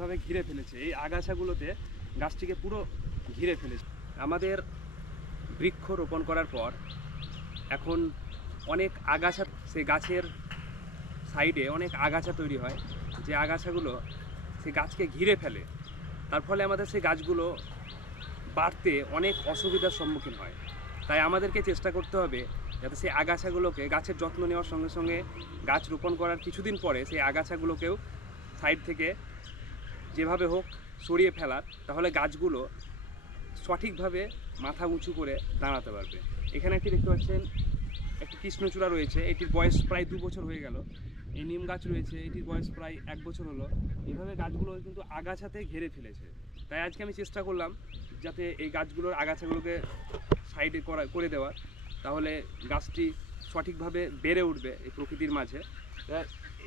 কীভাবে ঘিরে ফেলেছে। এই আগাছাগুলোতে গাছটিকে পুরো ঘিরে ফেলেছে। আমাদের বৃক্ষ রোপণ করার পর এখন অনেক আগাছা, সেই গাছের সাইডে অনেক আগাছা তৈরি হয়। যে আগাছাগুলো সেই গাছকে ঘিরে ফেলে, তার ফলে আমাদের সেই গাছগুলো বাড়তে অনেক অসুবিধার সম্মুখীন হয়। তাই আমাদেরকে চেষ্টা করতে হবে যাতে সেই আগাছাগুলোকে গাছের যত্ন নেওয়ার সঙ্গে সঙ্গে গাছ রোপণ করার কিছুদিন পরে সেই আগাছাগুলোকেও সাইড থেকে যেভাবে হোক সরিয়ে ফেলার, তাহলে গাছগুলো সঠিকভাবে মাথা উঁচু করে দাঁড়াতে পারবে। এখানে একটি দেখতে পাচ্ছেন, একটি কৃষ্ণচূড়া রয়েছে, এটির বয়স প্রায় দু বছর হয়ে গেল। এই নিম গাছ রয়েছে, এটির বয়স প্রায় এক বছর হলো। এভাবে গাছগুলো কিন্তু আগাছাতে ঘেরে ফেলেছে। তাই আজকে আমি চেষ্টা করলাম যাতে এই গাছগুলোর আগাছাগুলোকে সাইডে করা, করে দেওয়ার। তাহলে গাছটি সঠিকভাবে বেড়ে উঠবে এই প্রকৃতির মাঝে।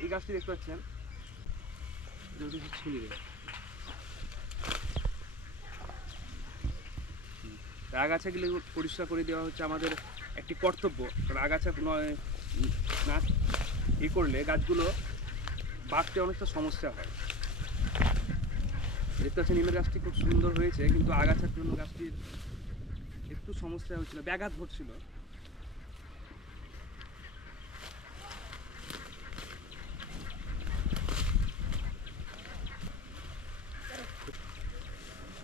এই গাছটি দেখতে পাচ্ছেন, যদি একটু ছুঁয়ে দেবে। হুম। তা আগাছাগুলো পরিষ্কার করে দেওয়া হচ্ছে আমাদের একটি কর্তব্য। কারণ আগাছা না, এ করলে গাছগুলো বাড়তে অনেকটা সমস্যা হয়। দেখতে পাচ্ছেন, নিমের গাছটি খুব সুন্দর হয়েছে, কিন্তু আগাছার জন্য গাছটির একটু সমস্যা হচ্ছিল ব্যাঘাত ঘটছিল।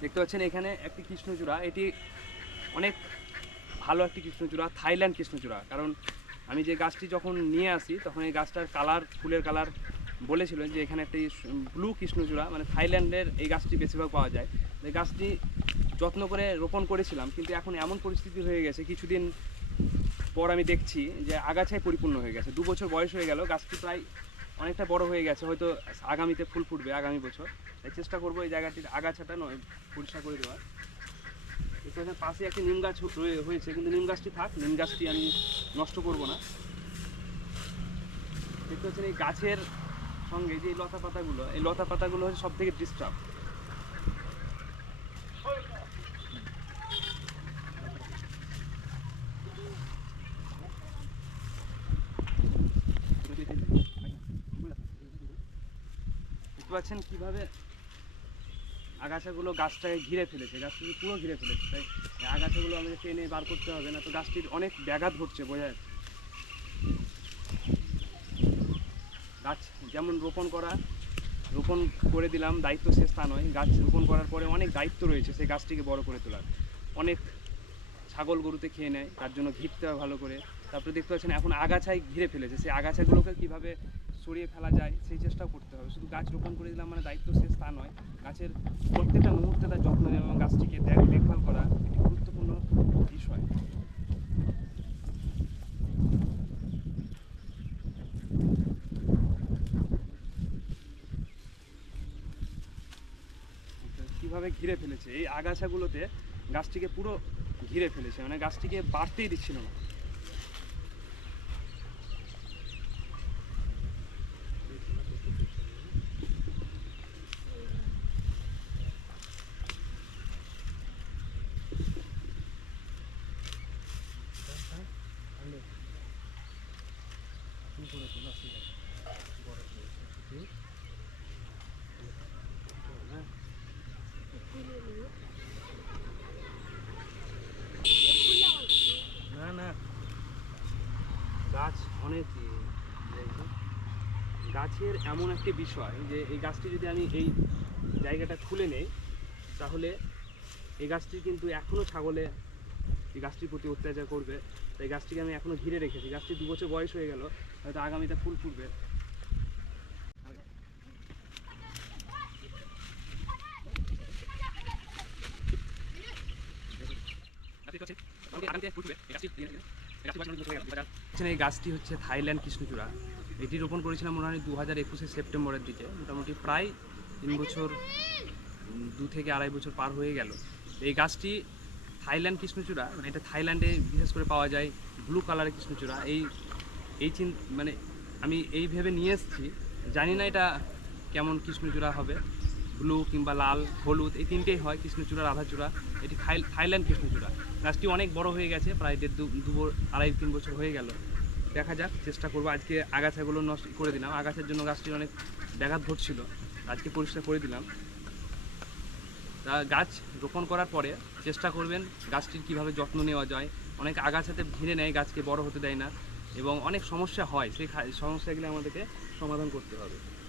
দেখতে পাচ্ছেন, এখানে একটি কৃষ্ণচূড়া, এটি অনেক ভালো একটি কৃষ্ণচূড়া, থাইল্যান্ড কৃষ্ণচূড়া। কারণ আমি যে গাছটি যখন নিয়ে আসি, তখন এই গাছটার কালার, ফুলের কালার বলেছিলেন যে এখানে একটি ব্লু কৃষ্ণচূড়া মানে থাইল্যান্ডের এই গাছটি বেশিরভাগ পাওয়া যায়। এই গাছটি যত্ন করে রোপণ করেছিলাম, কিন্তু এখন এমন পরিস্থিতি হয়ে গেছে, কিছুদিন পর আমি দেখছি যে আগাছায় পরিপূর্ণ হয়ে গেছে। দু বছর বয়স হয়ে গেল, গাছটি প্রায় অনেকটা বড় হয়ে গেছে, হয়তো আগামীতে ফুল ফুটবে আগামী বছর। তাই চেষ্টা করব এই জায়গাটির আগাছাটা নয়, পরিষ্কার করে দেওয়ার। এখানে পাশে একটি নিম গাছ হয়ে- হয়েছে, কিন্তু নিম গাছটি থাক, নিম গাছটি আমি নষ্ট করব না। দেখতে পাচ্ছেন এই গাছের সঙ্গে যে লতা পাতাগুলো, এই লতা পাতাগুলো হচ্ছে সব থেকে ডিস্টার্ব দেখতে পাচ্ছেন কীভাবে আগাছাগুলো গাছটাকে ঘিরে ফেলেছে, গাছটাকে পুরো ঘিরে ফেলেছে, তাই আগাছাগুলো আমাদের টেনে বার করতে হবে, না তো গাছটির অনেক ব্যাঘাত ঘটছে, বোঝা যাচ্ছে। গাছ যেমন রোপণ করা, রোপণ করে দিলাম, দায়িত্ব শেষ তা নয়, গাছ রোপণ করার পরে অনেক দায়িত্ব রয়েছে সেই গাছটিকে বড় করে তোলার। অনেক ছাগল গরুতে খেয়ে নেয়, তার জন্য ঘিরতে হয় ভালো করে। তারপরে দেখতে পাচ্ছেন এখন আগাছায় ঘিরে ফেলেছে, সেই আগাছাগুলোকে কীভাবে সরিয়ে ফেলা যায়, সেই চেষ্টাও করতে হবে। শুধু গাছ রোপণ করে দিলাম মানে দায়িত্ব শেষ তা নয়, গাছের প্রত্যেকটা মুহূর্তে তার যত্ন নেওয়া এবং গাছটিকে দেখ, দেখভাল করা একটি গুরুত্বপূর্ণ বিষয়। কীভাবে ঘিরে ফেলেছে? এই আগাছাগুলোতে গাছটিকে পুরো ঘিরে ফেলেছে মানে গাছটিকে বাড়তেই দিচ্ছিল না। না না গাছ অনেক ইয়ে, দেখো। গাছের এমন একটি বিষয় যে এই গাছটি যদি আমি এই জায়গাটা খুলে নেই তাহলে এই গাছটি কিন্তু এখনও ছাগলে এই গাছটির প্রতি অত্যাচার করবে। তাই গাছটিকে আমি এখনও ঘিরে রেখেছি। গাছটি দু বছর বয়স হয়ে গেল হয়তো আগামীতে ফুল ফুটবে। এই গাছটি হচ্ছে থাইল্যান্ড কৃষ্ণচূড়া। এটি রোপণ করেছিলাম মনে হয় দু হাজার একুশে সেপ্টেম্বরের দিকে। মোটামুটি প্রায় তিন বছর, দু থেকে আড়াই বছর পার হয়ে গেল। এই গাছটি থাইল্যান্ড কৃষ্ণচূড়া মানে এটা থাইল্যান্ডে বিশেষ করে পাওয়া যায় ব্লু কালারের কৃষ্ণচূড়া। এই এই চিন মানে আমি এই ভেবে নিয়ে এসেছি, জানি না এটা কেমন কৃষ্ণচূড়া হবে। ব্লু কিংবা লাল, হলুদ, এই তিনটেই হয় কৃষ্ণচূড়া, রাধাচূড়া। এটি থাই- থাইল্যান্ড কৃষ্ণচূড়া। গাছটি অনেক বড় হয়ে গেছে, প্রায় দেড় দু আড়াই তিন বছর হয়ে গেল। দেখা যাক, চেষ্টা করব। আজকে আগাছাগুলো নষ্ট করে দিলাম। আগাছার জন্য গাছটির অনেক ব্যাঘাত ঘটছিল। আজকে পরিষ্কার করে দিলাম। তা গাছ রোপণ করার পরে চেষ্টা করবেন গাছটির কীভাবে যত্ন নেওয়া যায়। অনেক আগাছাতে ঘিরে নেয়, গাছকে বড় হতে দেয় না। এবং অনেক সমস্যা হয়, সেই সমস্যাগুলি আমাদেরকে সমাধান করতে হবে।